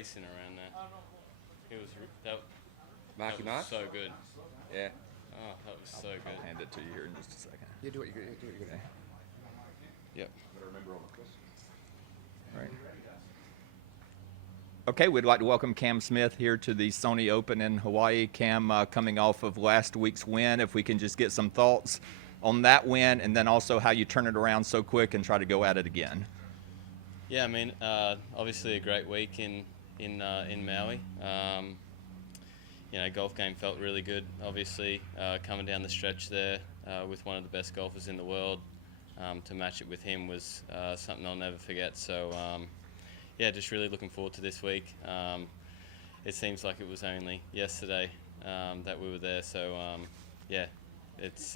racing around there. He was that Marky was Mark? so good. Yeah. Oh, that was so good. I'll hand it to you here in just a second. Yeah, do what you're good. Do what you're good. Yep. Gotta remember all the questions. All right. Okay, we'd like to welcome Cam Smith here to the Sony Open in Hawaii. Cam, coming off of last week's win, if we can just get some thoughts on that win, and then also how you turn it around so quick and try to go at it again. Yeah, I mean, obviously a great week in Maui. Golf game felt really good. Obviously, coming down the stretch there with one of the best golfers in the world, to match it with him was something I'll never forget. So, just really looking forward to this week. It seems like it was only yesterday that we were there. So, it's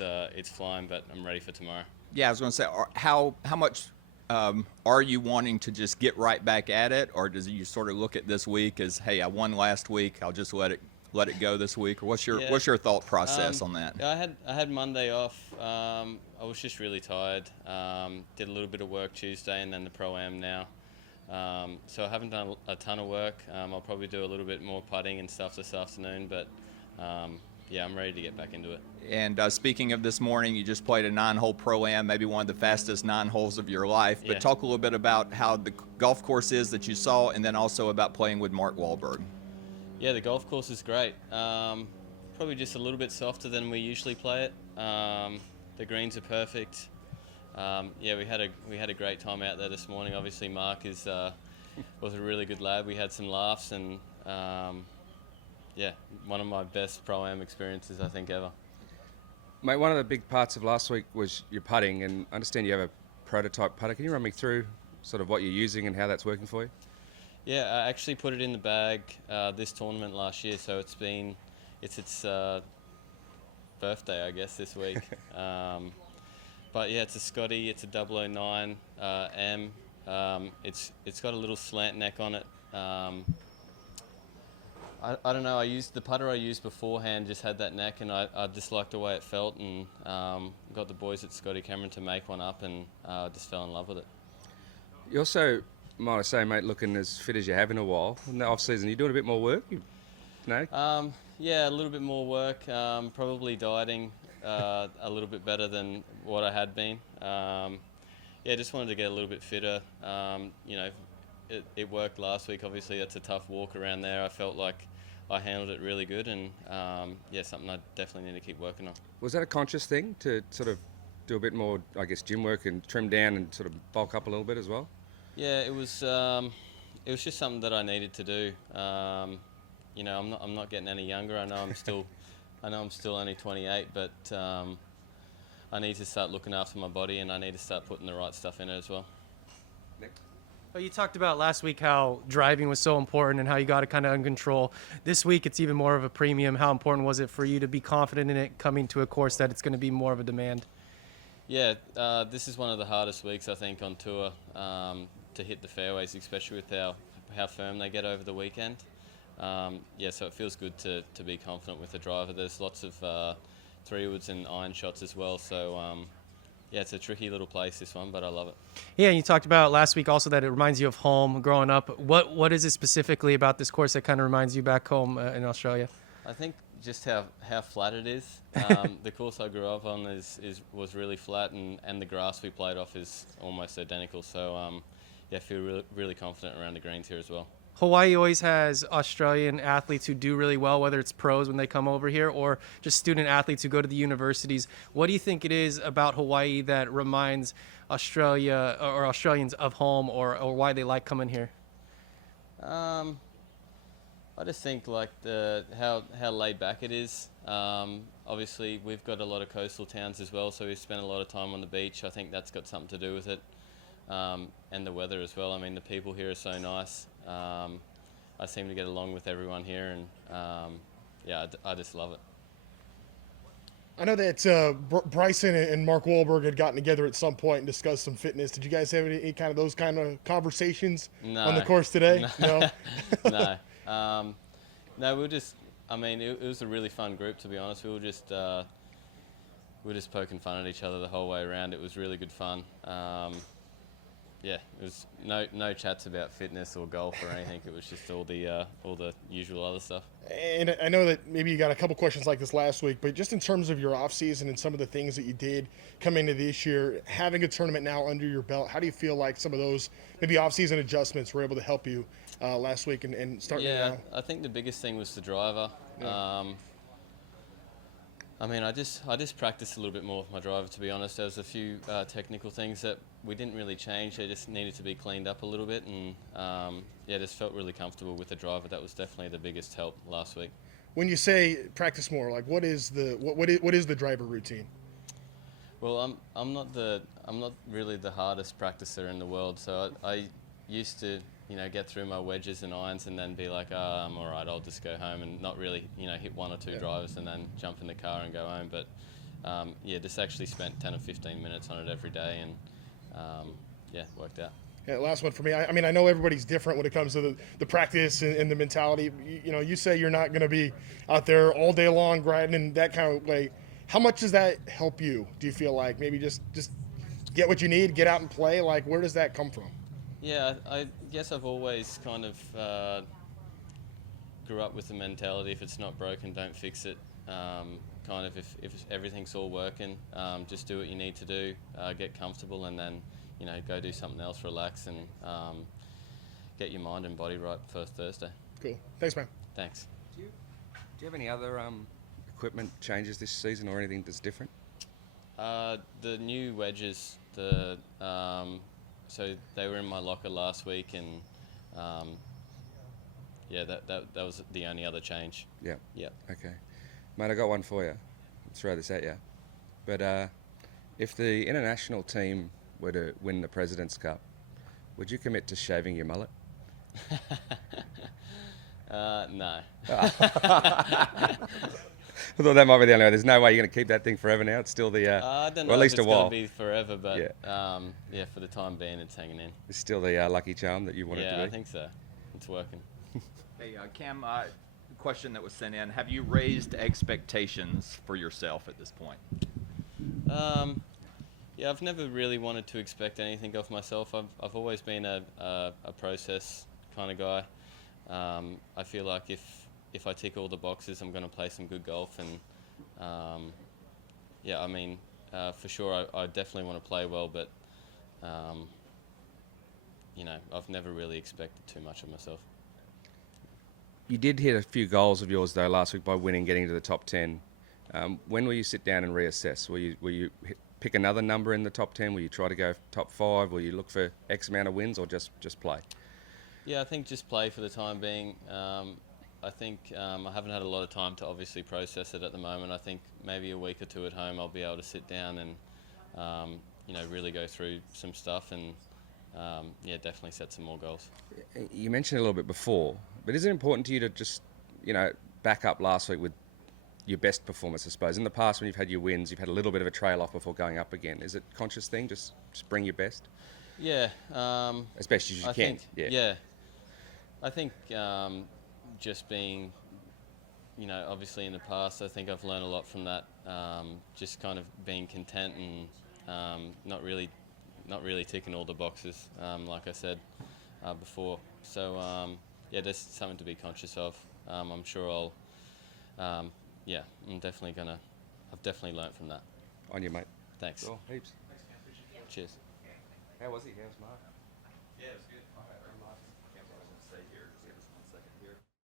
flying, but I'm ready for tomorrow. Yeah, I was going to say, how much are you wanting to just get right back at it, or does you sort of look at this week as, hey, I won last week, I'll just let it go this week, or what's your thought process on that? I had Monday off. I was just really tired. Did a little bit of work Tuesday and then the Pro-Am now. So I haven't done a ton of work. I'll probably do a little bit more putting and stuff this afternoon, but I'm ready to get back into it. And speaking of this morning, you just played a 9-hole Pro-Am, maybe one of the fastest 9 holes of your life. But talk a little bit about how the golf course is that you saw, and then also about playing with Mark Wahlberg. Yeah, the golf course is great. Probably just a little bit softer than we usually play it. The greens are perfect. We had a great time out there this morning. Obviously, Mark was a really good lad. We had some laughs, and one of my best Pro-Am experiences I think ever. Mate, one of the big parts of last week was your putting, and I understand you have a prototype putter. Can you run me through sort of what you're using and how that's working for you? Yeah, I actually put it in the bag this tournament last year, so it's its birthday, I guess, this week. But yeah, it's a Scotty. It's a 009 M. It's got a little slant neck on it. I don't know. The putter I used beforehand just had that neck, and I just liked the way it felt, and got the boys at Scotty Cameron to make one up, and just fell in love with it. You also, might I say, mate, looking as fit as you have in a while. In the off season, you doing a bit more work? No? Yeah, a little bit more work. Probably dieting a little bit better than what I had been. Just wanted to get a little bit fitter. It worked last week. Obviously, that's a tough walk around there. I felt like I handled it really good, and something I definitely need to keep working on. Was that a conscious thing to sort of do a bit more, I guess, gym work and trim down and sort of bulk up a little bit as well? Yeah, it was just something that I needed to do. I'm not getting any younger. I know I'm still only 28, but I need to start looking after my body, and I need to start putting the right stuff in it as well. Nick? Well, you talked about last week how driving was so important and how you got it kind of under control. This week, it's even more of a premium. How important was it for you to be confident in it coming to a course that it's going to be more of a demand? Yeah, this is one of the hardest weeks, I think, on tour to hit the fairways, especially with how firm they get over the weekend. So it feels good to be confident with the driver. There's lots of 3-woods and iron shots as well, so it's a tricky little place, this one, but I love it. Yeah, and you talked about last week also that it reminds you of home growing up. What is it specifically about this course that kind of reminds you back home in Australia? I think just how flat it is. The course I grew up on was really flat, and the grass we played off is almost identical. So I feel really, really confident around the greens here as well. Hawaii always has Australian athletes who do really well, whether it's pros when they come over here or just student athletes who go to the universities. What do you think it is about Hawaii that reminds Australia or Australians of home, or why they like coming here? I just think like how laid back it is. Obviously, we've got a lot of coastal towns as well, so we spend a lot of time on the beach. I think that's got something to do with it, and the weather as well. I mean, the people here are so nice. I seem to get along with everyone here, and I just love it. I know that Bryson and Mark Wahlberg had gotten together at some point and discussed some fitness. Did you guys have any kind of those kind of conversations on the course today? No. No, it was a really fun group, to be honest. We were just poking fun at each other the whole way around. It was really good fun. yeah, it was no chats about fitness or golf or anything. It was just all the usual other stuff. And I know that maybe you got a couple questions like this last week, but just in terms of your off season and some of the things that you did coming into this year, having a tournament now under your belt, how do you feel like some of those maybe off season adjustments were able to help you last week and starting Yeah, now? I think the biggest thing was the driver. Yeah. I mean, I just practiced a little bit more with my driver, to be honest. There was a few technical things that we didn't really change. They just needed to be cleaned up a little bit, and yeah, just felt really comfortable with the driver. That was definitely the biggest help last week. When you say practice more, like what is the driver routine? Well, I'm not really the hardest practicer in the world, so I used to get through my wedges and irons and then be like, I'm all right, I'll just go home and not really hit one or two drivers and then jump in the car and go home. But yeah, just actually spent 10 or 15 minutes on it every day, and yeah, worked out. Yeah, last one for me. I mean, I know everybody's different when it comes to the practice and the mentality. You say you're not going to be out there all day long grinding in that kind of way. How much does that help you? Do you feel like maybe just get what you need, get out and play? Like, where does that come from? Yeah, I guess I've always kind of grew up with the mentality, if it's not broken, don't fix it. Kind of if everything's all working, just do what you need to do, get comfortable, and then go do something else, relax, and get your mind and body right for Thursday. Cool. Thanks, man. Thanks. Do you have any other equipment changes this season or anything that's different? The new wedges, so they were in my locker last week, and yeah, that was the only other change. Yeah. Yeah. Okay. Mate, I got one for you. I'll throw this at you. But if the international team were to win the President's Cup, would you commit to shaving your mullet? No. I thought that might be the only way. There's no way you're going to keep that thing forever now. It's still the, I don't know or at if least it's a while. going to be forever, but Yeah. yeah, for the time being, it's hanging in. It's still the lucky charm that you want it to be. Yeah, I think so. It's working. Hey, Cam, question that was sent in. Have you raised expectations for yourself at this point? Yeah, I've never really wanted to expect anything of myself. I've always been a process kind of guy. I feel like if I tick all the boxes, I'm going to play some good golf, and yeah, I mean, for sure, I definitely want to play well, but I've never really expected too much of myself. You did hit a few goals of yours though last week by winning, getting to the top 10. When will you sit down and reassess? Will you pick another number in the top 10? Will you try to go top 5? Will you look for X amount of wins, or just play? Yeah, I think just play for the time being. I think I haven't had a lot of time to obviously process it at the moment. I think maybe a week or two at home I'll be able to sit down and really go through some stuff and yeah, definitely set some more goals. You mentioned it a little bit before, but is it important to you to just back up last week with your best performance, I suppose? In the past, when you've had your wins, you've had a little bit of a trail off before going up again. Is it a conscious thing, just bring your best? Yeah. As best as you can. Yeah. I think just being, obviously in the past, I think I've learned a lot from that. Just kind of being content and not really ticking all the boxes, like I said before. So yeah, there's something to be conscious of. I'm sure I've definitely learnt from that. On you, mate. Thanks. Cool. Heaps. Cheers. How was he? How's Mark? Yeah, it was good.